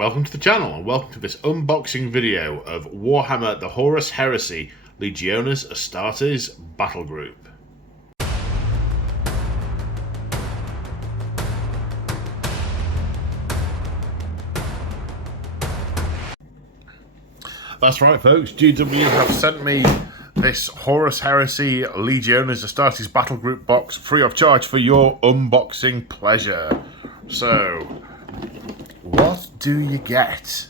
Welcome to the channel and welcome to this unboxing video of Warhammer the Horus Heresy Legiones Astartes Battle Group. That's right folks, GW have sent me this Horus Heresy Legiones Astartes Battle Group box free of charge for your unboxing pleasure. So, what do you get?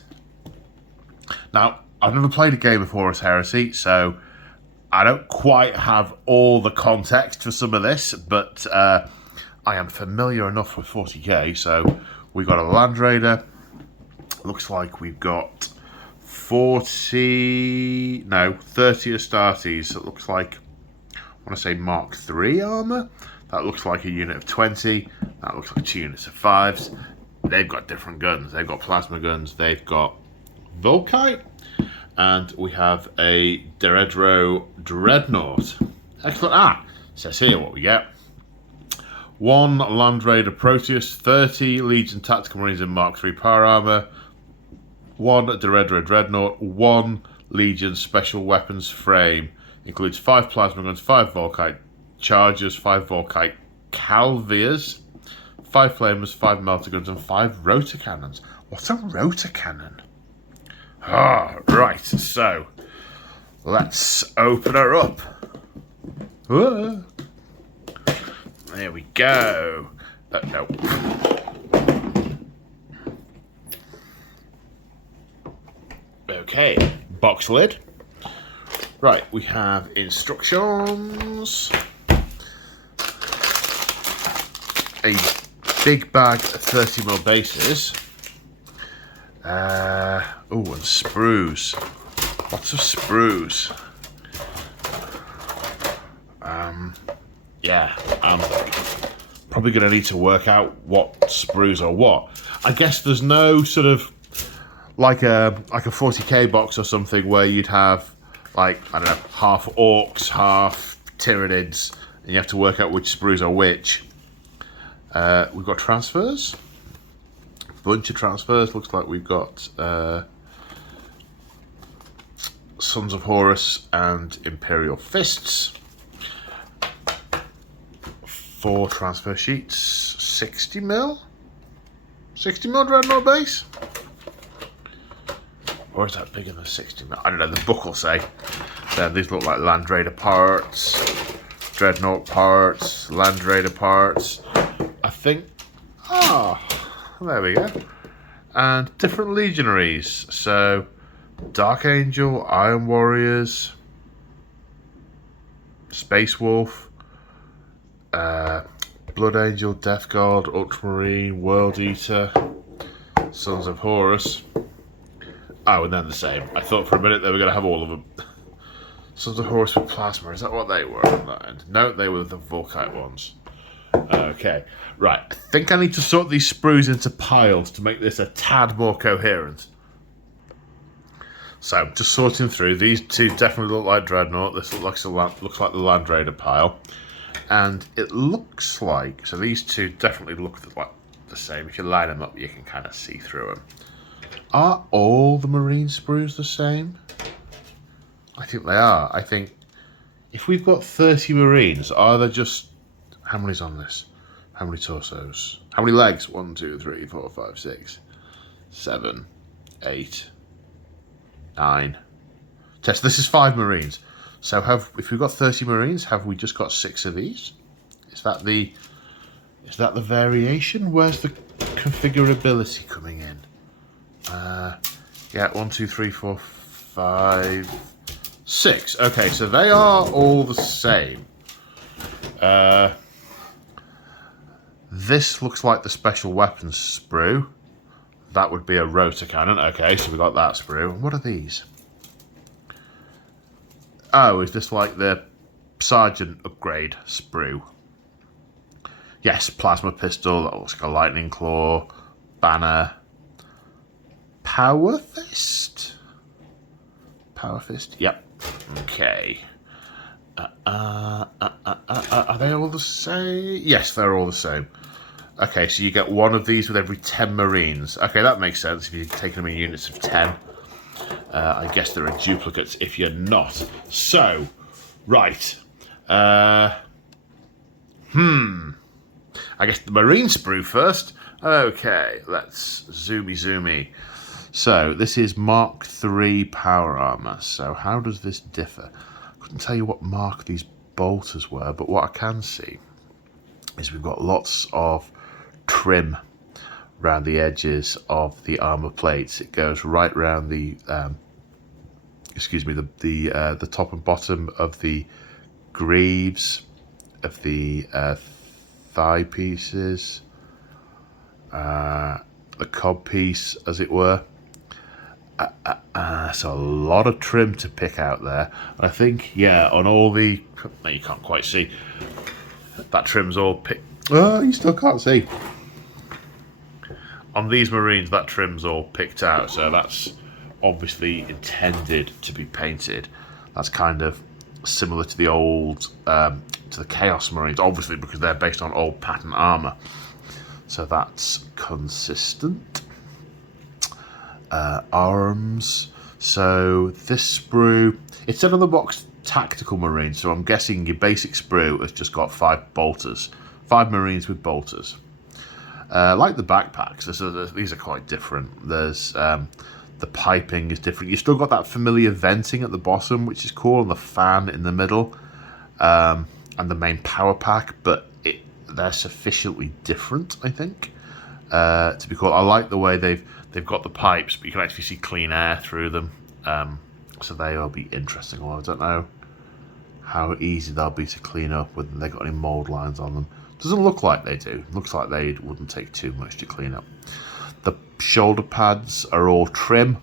Now, I've never played a game of Horus Heresy, so I don't quite have all the context for some of this, but I am familiar enough with 40k. So we've got a Land Raider. Looks like we've got 30 Astartes. It looks like, I want to say Mark III armor. That looks like a unit of 20. That looks like 2 units of 5s. They've got different guns. They've got plasma guns. They've got Volkite. And we have a Deredro Dreadnought. Excellent. Says here what we get. 1 Land Raider Proteus, 30 Legion Tactical Marines in Mark III power armor, 1 Deredro Dreadnought, 1 Legion Special Weapons frame. Includes 5 plasma guns, 5 Volkite Chargers, 5 Volkite Calviers, 5 flamers, 5 melter guns, and 5 rotor cannons. What's a rotor cannon? Right, so let's open her up. Whoa. There we go. No. Okay, box lid. Right, we have instructions. A big bag of 30mm bases. And sprues. Lots of sprues. Yeah, I'm probably going to need to work out what sprues are what. I guess there's no sort of like a 40k box or something where you'd have like, I don't know, half orcs, half tyranids, and you have to work out which sprues are which. We've got transfers. Bunch of transfers. Looks like we've got Sons of Horus and Imperial Fists. 4 transfer sheets. 60mm? 60mm Dreadnought base? Or is that bigger than 60mm? I don't know, the book will say. These look like Land Raider parts, Dreadnought parts, Land Raider parts. I think... there we go. And different legionaries. So, Dark Angel, Iron Warriors, Space Wolf, Blood Angel, Death Guard, Ultramarine, World Eater, Sons of Horus. And then the same. I thought for a minute they were going to have all of them. Sons of Horus with plasma. Is that what they were on that end? No, they were the Volkite ones. Okay, right. I think I need to sort these sprues into piles to make this a tad more coherent. So, just sorting through. These two definitely look like Dreadnought. This looks like the Land Raider pile. And it looks like... So these two definitely look like the same. If you line them up, you can kind of see through them. Are all the Marine sprues the same? I think they are. I think if we've got 30 Marines, are there just... How many's on this? How many torsos? How many legs? 1, 2, 3, 4, 5, 6, 7, 8, 9. Test. This is 5 Marines. So if we've got 30 Marines, have we just got 6 of these? Is that the variation? Where's the configurability coming in? Yeah, 1, 2, 3, 4, 5, 6. Okay, so they are all the same. This looks like the special weapons sprue. That would be a rotor cannon. Okay, so we got that sprue. What are these? Oh, is this like the sergeant upgrade sprue? Yes, plasma pistol. That looks like a lightning claw. Banner. Power fist? Power fist? Yep. Okay. Are they all the same? Yes, they're all the same. Okay, so you get one of these with every 10 Marines. Okay, that makes sense if you're taking them in units of 10. I guess there are duplicates if you're not. So, right. I guess the Marine sprue first. Okay, let's zoomy. So, this is Mark III power armor. So, how does this differ? I couldn't tell you what mark these bolters were, but what I can see is we've got lots of trim around the edges of the armor plates. It goes right around the the top and bottom of the greaves, of the thigh pieces, the cob piece, as it were. So a lot of trim to pick out there. I think, yeah, on all the... No, you can't quite see. That trim's all picked... Oh, you still can't see. On these Marines, that trim's all picked out, so that's obviously intended to be painted. That's kind of similar to the old... to the Chaos Marines, obviously, because they're based on old pattern armour. So that's consistent. Arms. So this sprue, it said on the box Tactical Marine, so I'm guessing your basic sprue has just got 5 bolters. 5 Marines with bolters. Like the backpacks, these are quite different. There's the piping is different. You've still got that familiar venting at the bottom, which is cool, and the fan in the middle, and the main power pack, but they're sufficiently different, I think, to be cool. I like the way they've got the pipes, but you can actually see clean air through them. So they will be interesting. Well, I don't know how easy they'll be to clean up, whether they've got any mould lines on them. Doesn't look like they do. Looks like they wouldn't take too much to clean up. The shoulder pads are all trim.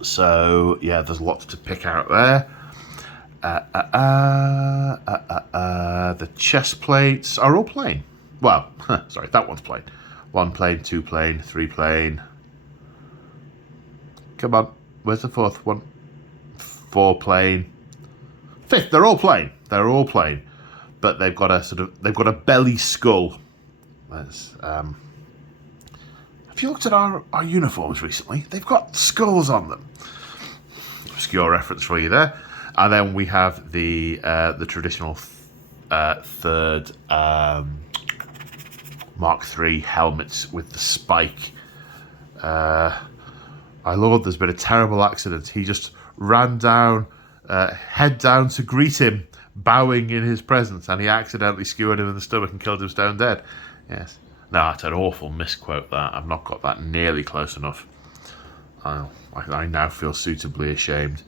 So, yeah, there's lots to pick out there. The chest plates are all plain. Well, sorry, that one's plain. 1 plain, 2 plain, 3 plain. Come on, where's the 4th one? 4 plain. 5th, they're all plain. They're all plain. But they've got a belly skull. Have you looked at our uniforms recently? They've got skulls on them. Obscure reference for you there. And then we have the traditional 3rd Mark III helmets with the spike. My lord, there's been a terrible accident. He just ran down, head down to greet him, bowing in his presence, and he accidentally skewered him in the stomach and killed him stone dead. Yes. No, that's an awful misquote, that. I've not got that nearly close enough. I now feel suitably ashamed.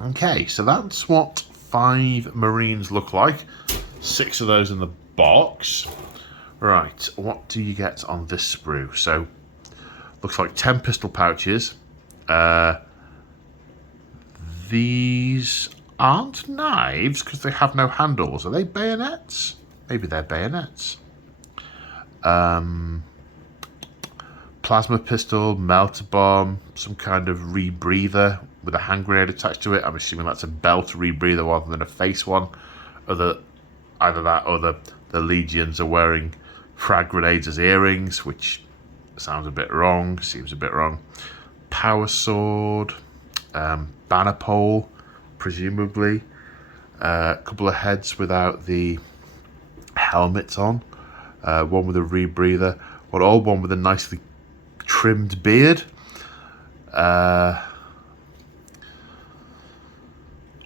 Okay, so that's what 5 Marines look like. 6 of those in the box. Right, what do you get on this sprue? So, looks like 10 pistol pouches. These aren't knives because they have no handles. Are they bayonets? Maybe they're bayonets. Plasma pistol, melter bomb, some kind of rebreather with a hand grenade attached to it. I'm assuming that's a belt rebreather rather than a face one. Either that or the Legions are wearing frag grenades as earrings, which sounds a bit wrong, seems a bit wrong. Power sword, banner pole, presumably. A couple of heads without the helmets on. One with a rebreather. One with a nicely trimmed beard.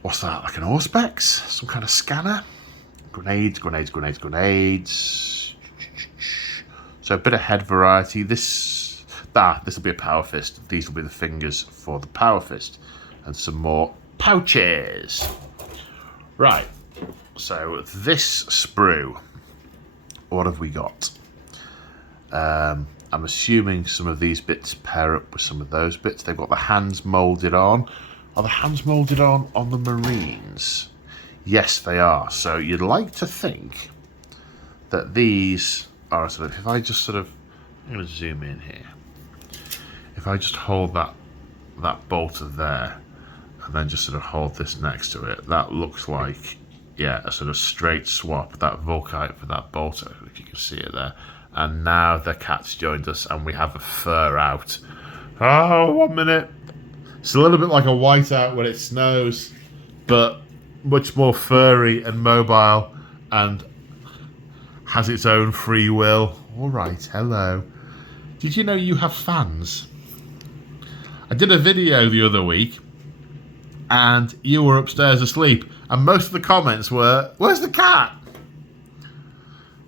What's that? Like an Auspex? Some kind of scanner? Grenades. So a bit of head variety. This will be a power fist. These will be the fingers for the power fist. And some more pouches. Right. So this sprue. What have we got? I'm assuming some of these bits pair up with some of those bits. They've got the hands moulded on. Are the hands moulded on the Marines? Yes, they are. So you'd like to think that these are sort of... If I just sort of... I'm going to zoom in here. If I just hold that bolter there and then just sort of hold this next to it, that looks like yeah, a sort of straight swap, that Volkite for that bolter, if you can see it there. And now the cat's joined us, and we have a fur out. Oh, 1 minute. It's a little bit like a whiteout when it snows, but much more furry and mobile, and has its own free will. All right, hello. Did you know you have fans? I did a video the other week, and you were upstairs asleep, and most of the comments were, "Where's the cat?"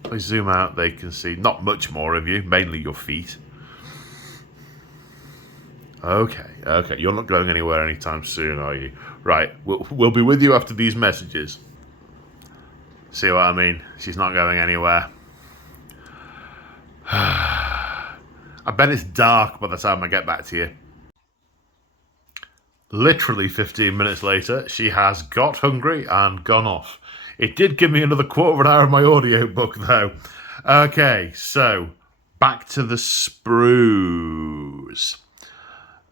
If I zoom out, they can see not much more of you, mainly your feet. Okay, you're not going anywhere anytime soon, are you? Right, we'll be with you after these messages. See what I mean? She's not going anywhere. I bet it's dark by the time I get back to you. Literally 15 minutes later, she has got hungry and gone off. It did give me another quarter of an hour of my audiobook, though. Okay, so back to the sprues.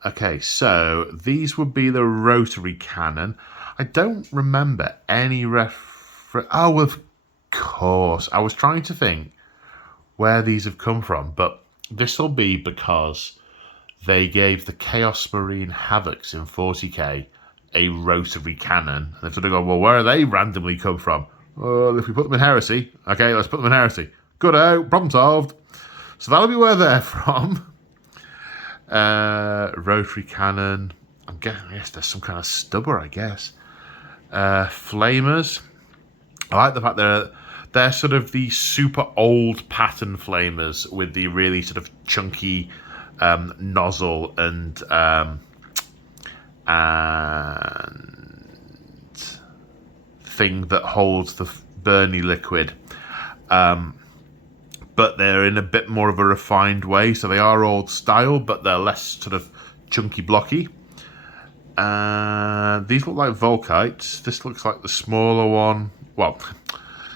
Okay, so these would be the rotary cannon. I don't remember any Oh, of course. I was trying to think where these have come from, but this will be because they gave the Chaos Marine Havocs in 40k a rotary cannon. And they've sort of gone, well, where are they randomly come from? Well, if we put them in Heresy, okay, let's put them in Heresy. Good-o, problem solved. So that'll be where they're from. Rotary cannon. I guess there's some kind of stubber, I guess. Flamers. I like the fact they're sort of the super old pattern flamers with the really sort of chunky nozzle and thing that holds the burny liquid. But they're in a bit more of a refined way, so they are old style, but they're less sort of chunky blocky. These look like Volkites. This looks like the smaller one. Well,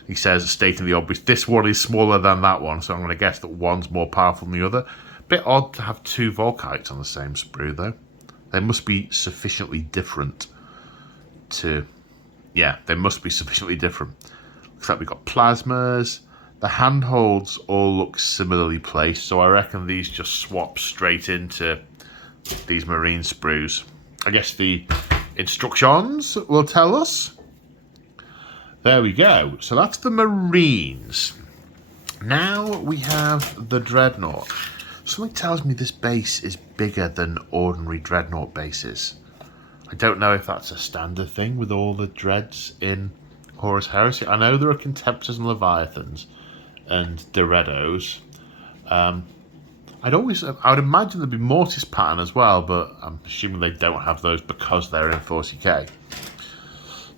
he says, stating the obvious, this one is smaller than that one, so I'm going to guess that one's more powerful than the other. Bit odd to have two Volkites on the same sprue, though. They must be sufficiently different to... Yeah, they must be sufficiently different. Looks like we've got plasmas. The handholds all look similarly placed, so I reckon these just swap straight into these marine sprues. I guess the instructions will tell us. There we go. So that's the Marines. Now we have the Dreadnought. Something tells me this base is bigger than ordinary Dreadnought bases. I don't know if that's a standard thing with all the dreads in Horus Heresy. I know there are Contemptors and Leviathans and Doredos. I would imagine there'd be Mortis pattern as well, but I'm assuming they don't have those because they're in 40k.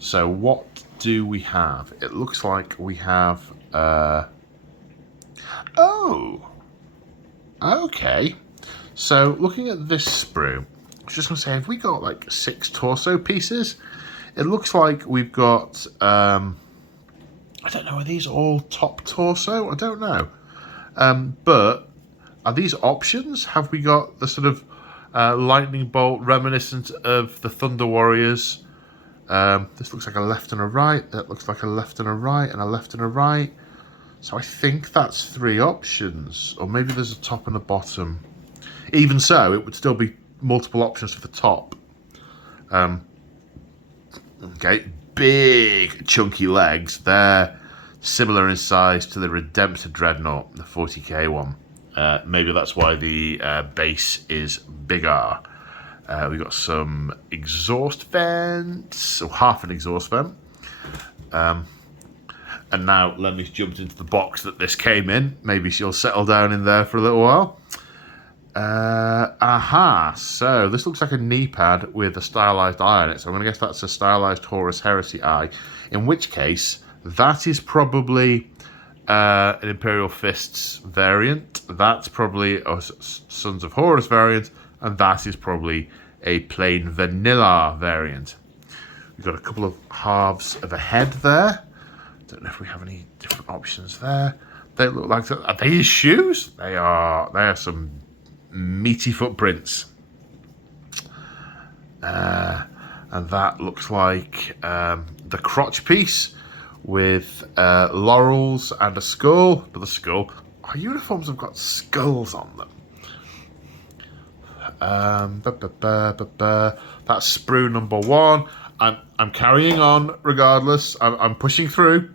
So what do we have? It looks like we have... Oh! Okay. So looking at this sprue, I was just going to say, have we got like 6 torso pieces? It looks like we've got... I don't know, are these all top torso? I don't know. But are these options? Have we got the sort of lightning bolt reminiscent of the Thunder Warriors? This looks like a left and a right. That looks like a left and a right and a left and a right. So I think that's 3 options. Or maybe there's a top and a bottom. Even so, it would still be multiple options for the top. Okay, big chunky legs. They're similar in size to the Redemptor Dreadnought, the 40k one. Maybe that's why the base is bigger. We've got some exhaust vents, or half an exhaust vent. And now Lemmy's jumped into the box that this came in. Maybe she'll settle down in there for a little while. So this looks like a knee pad with a stylized eye on it. So I'm going to guess that's a stylized Horus Heresy eye. In which case, that is probably an Imperial Fists variant. That's probably a Sons of Horus variant. And that is probably a plain vanilla variant. We've got a couple of halves of a head there. Don't know if we have any different options there. They look like... Are they his shoes? They are some meaty footprints. And that looks like the crotch piece. with laurels and a skull. Another skull. Our uniforms have got skulls on them. That's sprue number 1. I'm carrying on regardless. I'm pushing through.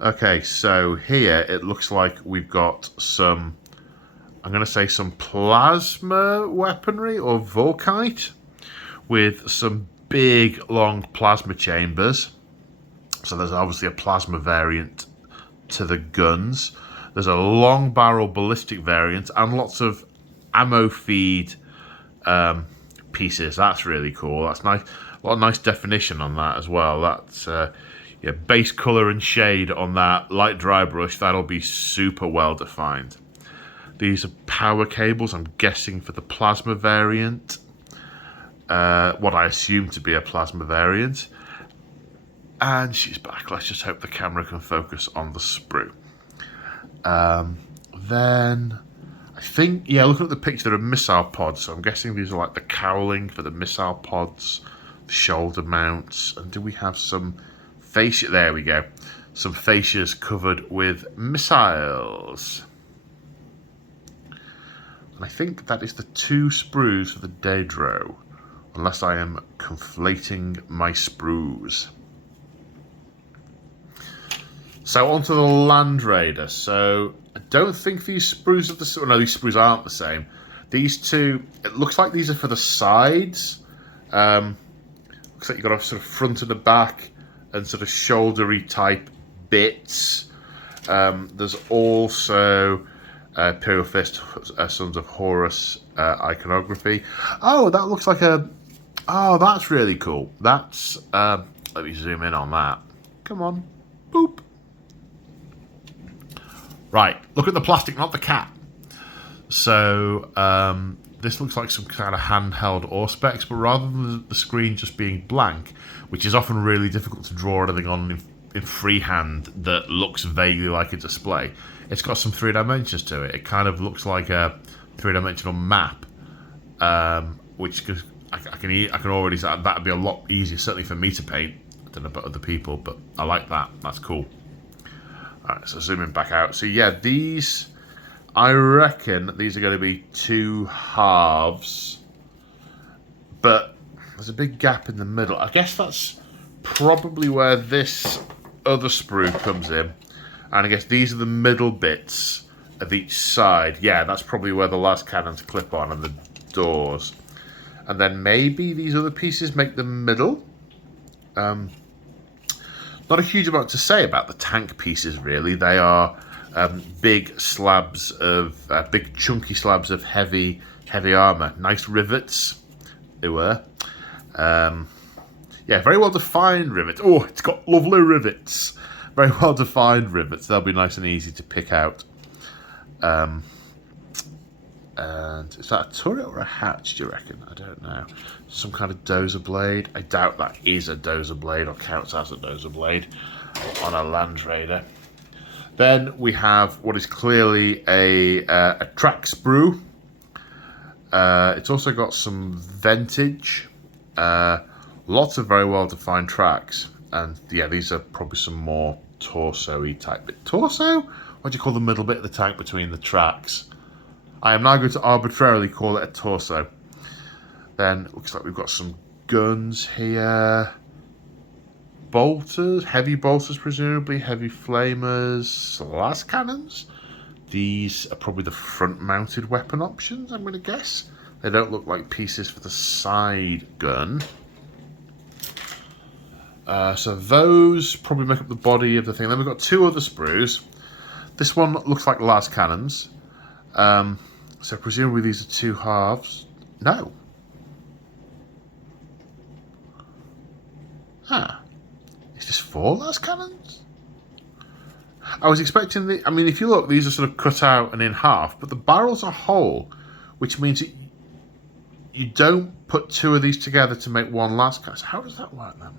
Okay, so here it looks like we've got some, I'm going to say some plasma weaponry or Volkite with some big long plasma chambers. So there's obviously a plasma variant to the guns. There's a long barrel ballistic variant and lots of ammo feed pieces. That's really cool. That's nice. A lot of nice definition on that as well. That's yeah, base color and shade on that light dry brush. That'll be super well defined. These are power cables, I'm guessing for the plasma variant. What I assume to be a plasma variant. And she's back. Let's just hope the camera can focus on the sprue. Then I think, yeah, looking at the picture, there are missile pods. So I'm guessing these are like the cowling for the missile pods, the shoulder mounts. And do we have some fascia? There we go. Some fascias covered with missiles. And I think that is the 2 sprues for the Daedro. Unless I am conflating my sprues. So onto the Land Raider. So I don't think these sprues are the same. No, these sprues aren't the same. These two, it looks like these are for the sides. Looks like you've got a sort of front and a back and sort of shouldery type bits. There's also Imperial Fist, Sons of Horus iconography. Oh, that looks like a... Oh, that's really cool. That's... let me zoom in on that. Come on. Boop. Right, look at the plastic, not the cat. So, this looks like some kind of handheld Auspex, but rather than the screen just being blank, which is often really difficult to draw anything on in freehand that looks vaguely like a display, it's got some 3 dimensions to it. It kind of looks like a 3-dimensional map, which I can already say that'd be a lot easier, certainly for me to paint. I don't know about other people, but I like that. That's cool. Alright, so zooming back out. So yeah, these, I reckon these are going to be 2 halves, but there's a big gap in the middle. I guess that's probably where this other sprue comes in, and I guess these are the middle bits of each side. Yeah, that's probably where the last cannons clip on and the doors, and then maybe these other pieces make the middle. Not a huge amount to say about the tank pieces, really. They are big slabs of, big chunky slabs of heavy armour. Nice rivets, they were. Yeah, very well defined rivets. Oh, it's got lovely rivets. Very well defined rivets. They'll be nice and easy to pick out. And is that a turret or a hatch, do you reckon? I don't know. Some kind of dozer blade. I doubt that is a dozer blade or counts as a dozer blade on a Land Raider. Then we have what is clearly a track sprue. It's also got some ventage. Lots of very well defined tracks. And yeah, these are probably some more torso-y type bit. Torso? What do you call the middle bit of the tank between the tracks? I am now going to arbitrarily call it a torso. Then looks like we've got some guns here. Bolters, heavy bolters presumably, heavy flamers, las cannons. These are probably the front-mounted weapon options, I'm going to guess. They don't look like pieces for the side gun. So those probably make up the body of the thing. Then we've got 2 other sprues. This one looks like las cannons. So presumably these are 2 halves. No. Huh. Is this 4 las cannons? I was expecting the... I mean, if you look, these are sort of cut out and in half, but the barrels are whole, which means you don't put 2 of these together to make 1 las cannon. So how does that work then?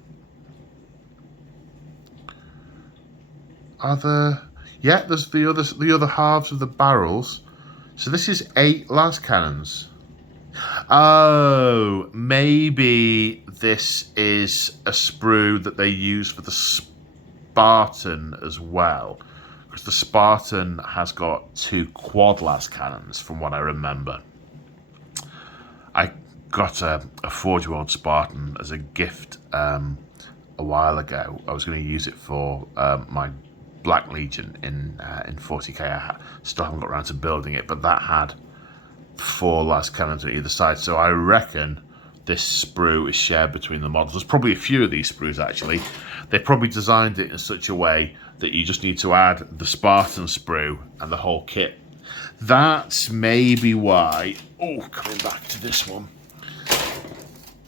Are there... Yeah, there's the other halves of the barrels. So this is 8 las cannons. Oh, maybe this is a sprue that they use for the Spartan as well, because the Spartan has got 2 quad las cannons from what I remember. I got a Forge-World Spartan as a gift a while ago. I was going to use it for my Black Legion in 40k. I still haven't got around to building it, but that had 4 las cannons on either side, so I reckon this sprue is shared between the models. There's probably a few of these sprues actually. They probably designed it in such a way that you just need to add the Spartan sprue and the whole kit. That's maybe why, coming back to this one,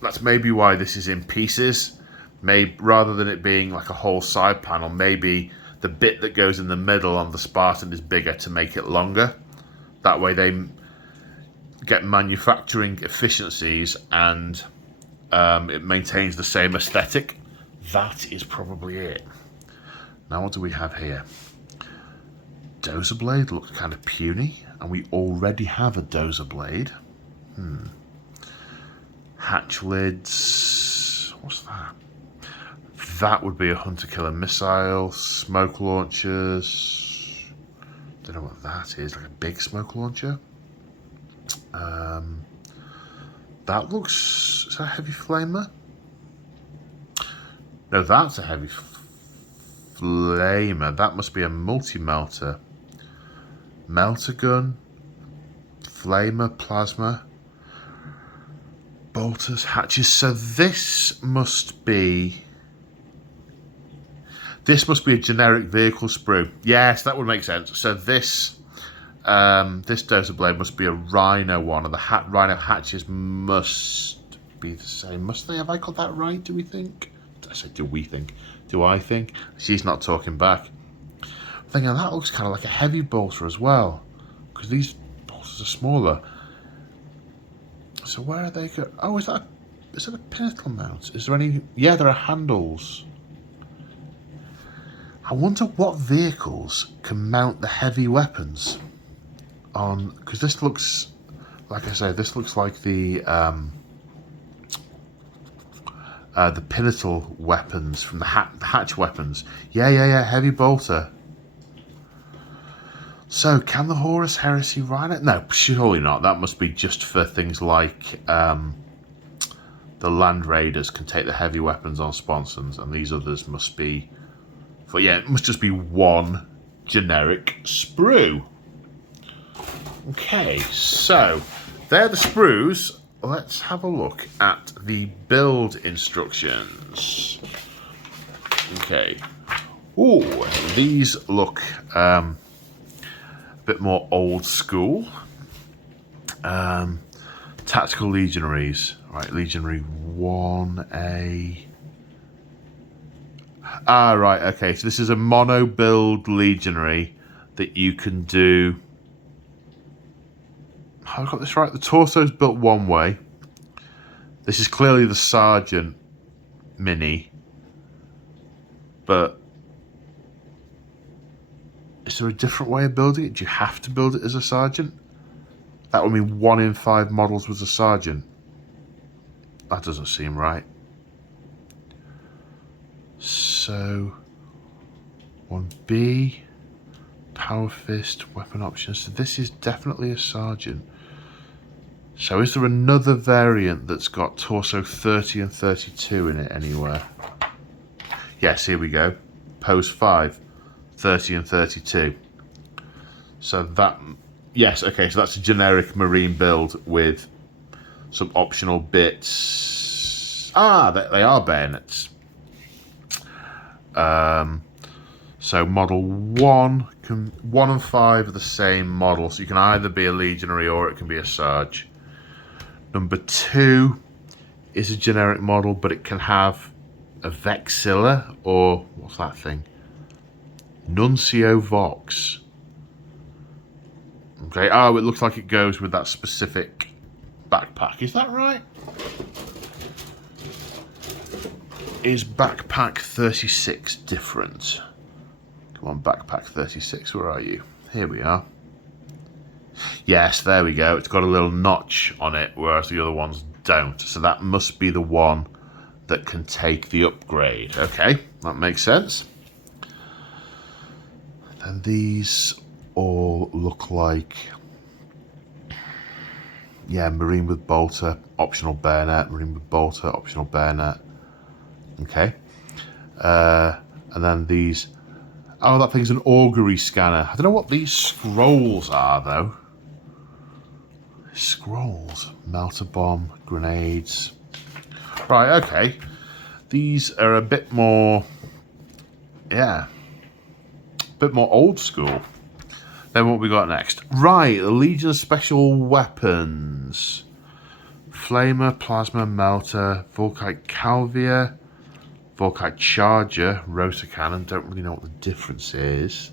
that's maybe why this is in pieces. Maybe rather than it being like a whole side panel, maybe the bit that goes in the middle on the Spartan is bigger to make it longer. That way they get manufacturing efficiencies and it maintains the same aesthetic. That is probably it. Now what do we have here? Dozer blade looks kind of puny, and we already have a dozer blade. Hatch lids. What's that? That would be a hunter killer missile. Smoke launchers. Don't know what that is. Like a big smoke launcher. That looks... Is that a heavy flamer? No, that's a heavy flamer. That must be a multi-melter. Melter gun. Flamer, plasma. Bolters, hatches. So this must be... This must be a generic vehicle sprue. Yes, that would make sense. So this dozer blade must be a Rhino one, and the Rhino hatches must be the same. Must they? Have I got that right? Do we think? I said, do we think? Do I think? She's not talking back. I'm thinking that looks kind of like a heavy bolter as well, because these bolters are smaller. So where are they? Oh, is that a pinnacle mount? Is there any? Yeah, there are handles. I wonder what vehicles can mount the heavy weapons on, because this looks, like I say, this looks like the pinnacle weapons from the hatch weapons. Yeah, heavy bolter. So, can the Horus Heresy ride it? No, surely not. That must be just for things like the Land Raiders can take the heavy weapons on sponsons, and these others must be... But yeah, it must just be one generic sprue. Okay, so they're the sprues. Let's have a look at the build instructions. Okay. Ooh, these look a bit more old school. Tactical legionaries. Right, legionary 1A. Ah, right, okay. So this is a mono build legionary that you can do. Have I got this right? The torso's built one way. This is clearly the Sergeant mini. But is there a different way of building it? Do you have to build it as a Sergeant? That would mean 1 in 5 models was a Sergeant. That doesn't seem right. So 1B, power fist, weapon options. So this is definitely a Sergeant. So is there another variant that's got torso 30 and 32 in it anywhere? Yes, here we go. Pose 5, 30 and 32. So that, yes, okay, so that's a generic marine build with some optional bits. Ah, they are bayonets. So model 1 and 5 are the same model, so you can either be a legionary or it can be a Sarge. Number 2 is a generic model, but it can have a Vexilla or what's that thing? Nuncio Vox. Okay, oh, it looks like it goes with that specific backpack. Is that right? Is backpack 36 different? Come on, backpack 36, where are you? Here we are. Yes, there we go. It's got a little notch on it, whereas the other ones don't. So that must be the one that can take the upgrade. Okay, that makes sense. And these all look like, yeah, Marine with bolter, optional bayonet, Marine with bolter, optional bayonet. Okay. And then these, oh, that thing's an augury scanner. I don't know what these scrolls are, though. Scrolls, melter bomb, grenades. Right, okay. These are a bit more, yeah, a bit more old school. Then what we got next? Right, the Legion special weapons. Flamer, plasma, melter, Volkite Calvier, Volkite Charger, rotor cannon. Don't really know what the difference is.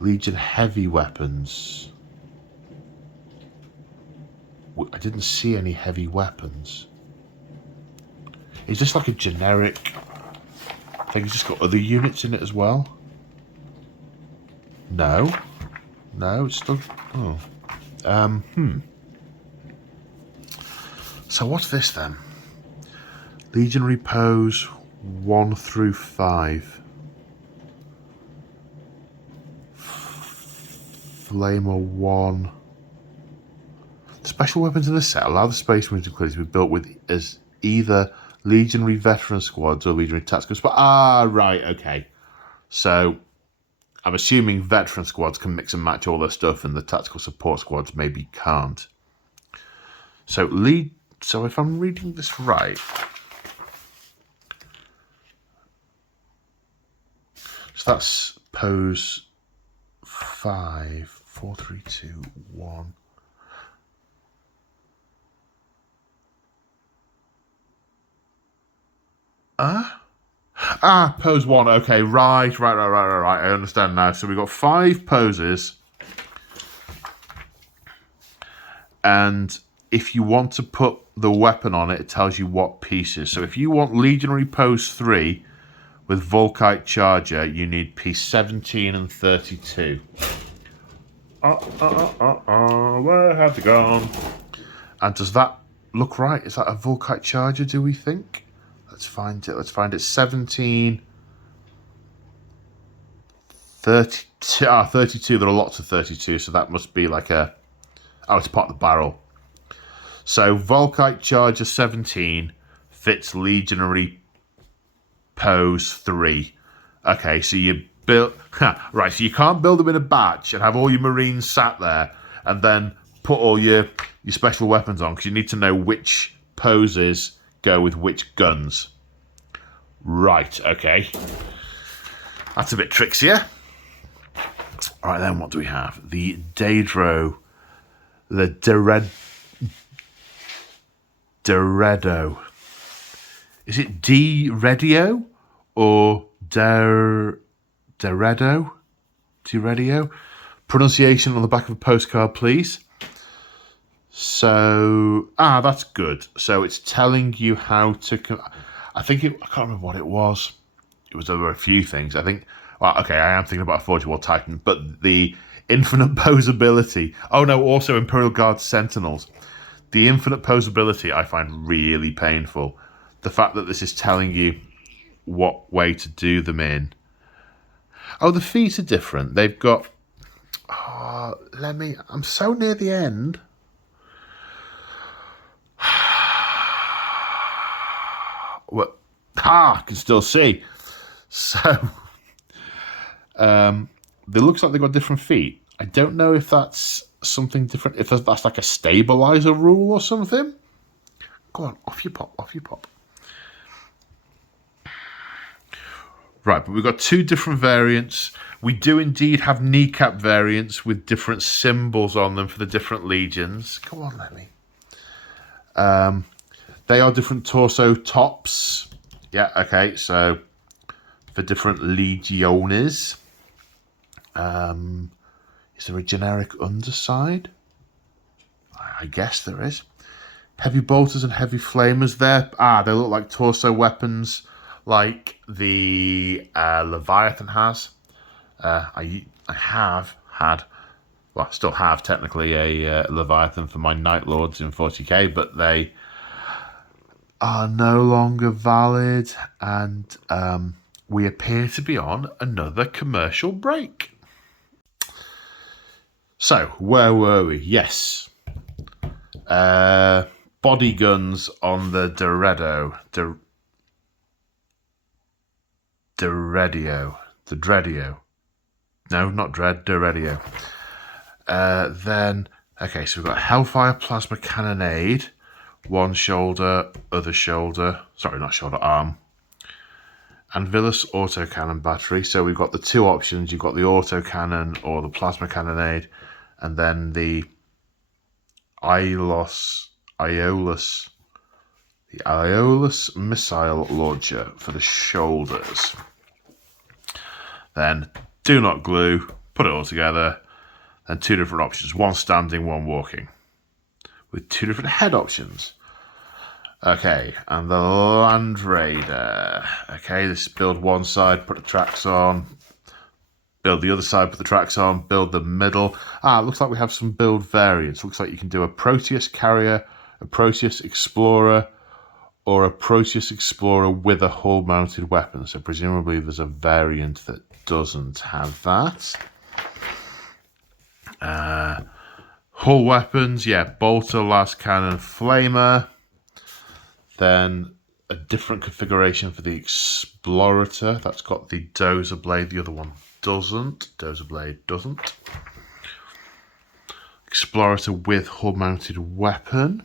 Legion heavy weapons. I didn't see any heavy weapons. It's just like a generic. I think it's just got other units in it as well. No, it's still. Oh, So what's this then? Legionary pose 1 through 5. Flamer 1. Special weapons in the set allow the Space Marines to be built with as either Legionary veteran squads or Legionary tactical squads. Ah, right, okay. So I'm assuming veteran squads can mix and match all their stuff, and the tactical support squads maybe can't. So if I'm reading this right, so that's pose 5, 4, 3, 2, 1. Pose 1. Okay, right. I understand now. So we've got 5 poses. And if you want to put the weapon on it, it tells you what pieces. So if you want Legionary pose 3 with Volkite Charger, you need piece 17 and 32. Where have they gone? And does that look right? Is that a Volkite Charger, do we think? Let's find it. 17, 32. 32. There are lots of 32, so that must be like a. Oh, it's part of the barrel. So Volkite Charger 17 fits Legionary pose 3. Okay, so you build. Right, so you can't build them in a batch and have all your Marines sat there and then put all your special weapons on, because you need to know which poses go with which guns. Right, okay. That's a bit trickier. Alright then, what do we have? The Daedro. The Deredo. Is it D-Radio or Deredo? Deredio? Pronunciation on the back of a postcard, please. So, that's good. So it's telling you how to. I can't remember what it was. It was over a few things. I think. Well, okay, I am thinking about a Forge World Titan, but the infinite posability. Oh no, also Imperial Guard Sentinels. The infinite posability I find really painful. The fact that this is telling you what way to do them in. Oh, the feet are different. They've got. I'm so near the end. Well, I can still see. So, it looks like they've got different feet. I don't know if that's something different, if that's like a stabilizer rule or something. Go on, off you pop. Right, but we've got 2 different variants. We do indeed have kneecap variants with different symbols on them for the different legions. Come on, let me. They are different torso tops. Yeah, okay, so for different legiones. Is there a generic underside? I guess there is. Heavy bolters and heavy flamers there. They look like torso weapons like the Leviathan has. I have had, well, I still have technically a Leviathan for my Night Lords in 40k, but they are no longer valid, and we appear to be on another commercial break. So, where were we? Yes. Body guns on the Dredio. No, not Dread, Dredio. Then, okay, so we've got Hellfire Plasma Cannonade. One shoulder, other shoulder. Sorry, not shoulder, arm. And Villas autocannon battery. So we've got the two options. You've got the autocannon or the plasma cannonade, and then the Iolus missile launcher for the shoulders. Then do not glue, put it all together, and two different options. One standing, one walking, with two different head options. Okay, and the Land Raider. Okay, this is build one side, put the tracks on. Build the other side, put the tracks on. Build the middle. It looks like we have some build variants. Looks like you can do a Proteus Carrier, a Proteus Explorer, or a Proteus Explorer with a hull-mounted weapon. So presumably there's a variant that doesn't have that. Hull weapons, yeah, bolter, last cannon, flamer. Then a different configuration for the Explorator. That's got the Dozer blade. The other one doesn't. Dozer blade doesn't. Explorator with hull-mounted weapon.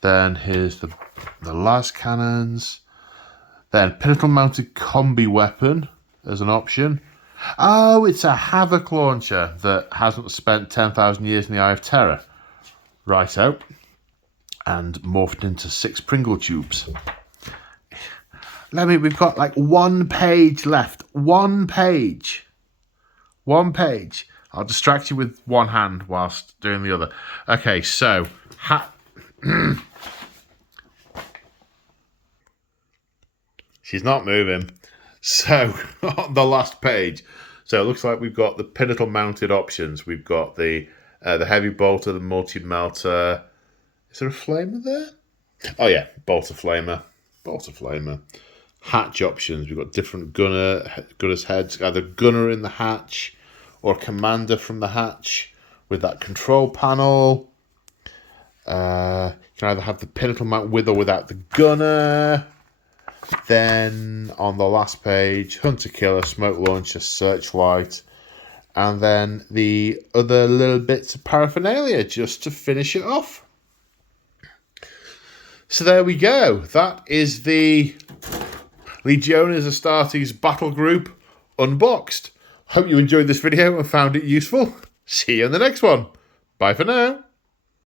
Then here's the las cannons. Then pinnacle-mounted combi weapon as an option. Oh, it's a Havoc launcher that hasn't spent 10,000 years in the Eye of Terror. Righto. And morphed into 6 Pringle tubes. We've got like 1 page left. 1 page. 1 page. I'll distract you with one hand whilst doing the other. Okay, so she's not moving. So on the last page, so it looks like we've got the pinnacle mounted options. We've got the heavy bolter, the multi-melter. Is there a flamer there? Oh yeah, bolter flamer. Hatch options. We've got different gunner's heads. Either gunner in the hatch or commander from the hatch with that control panel. You can either have the pinnacle mount with or without the gunner. Then on the last page, hunter killer, smoke launcher, searchlight, and then the other little bits of paraphernalia just to finish it off. So there we go. That is the Legiones Astartes battle group unboxed. Hope you enjoyed this video and found it useful. See you in the next one. Bye for now.